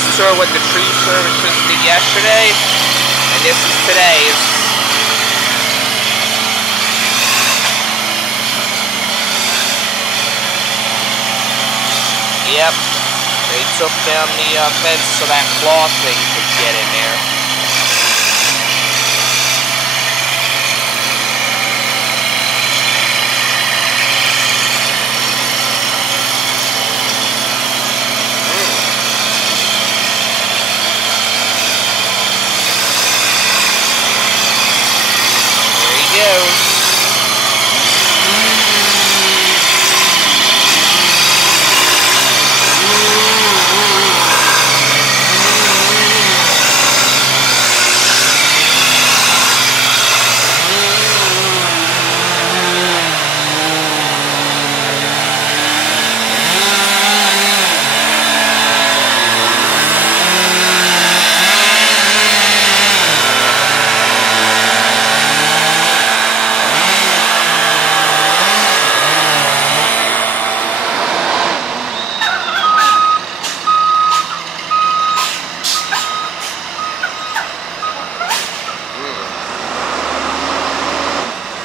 Joe's tour with the tree services did yesterday, and this is today's. Yep, they took down the fence so that claw thing could get in there. Goes.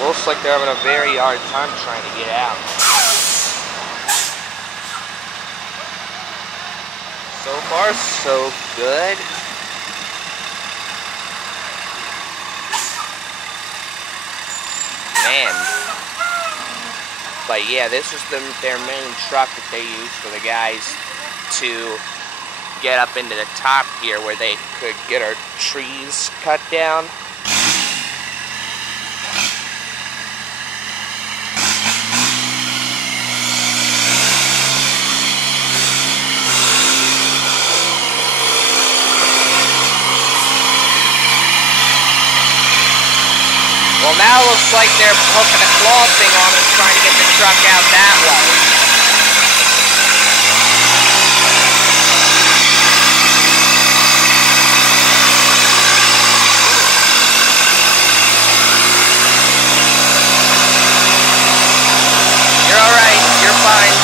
Looks like they're having a very hard time trying to get out. So far, so good. Man. But yeah, this is their main truck that they use for the guys to get up into the top here where they could get our trees cut down. Well, now it looks like they're hooking a claw thing on and trying to get the truck out that way. You're alright. You're fine.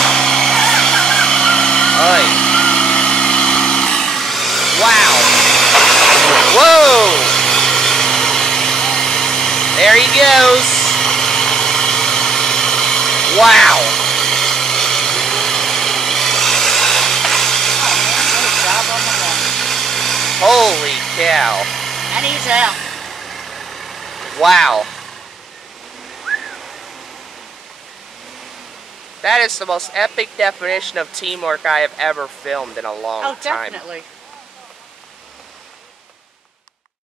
Oi. Wow. Whoa! There he goes. Wow. Holy cow. And he's out. Wow. That is the most epic definition of teamwork I have ever filmed in a long time. Oh, definitely.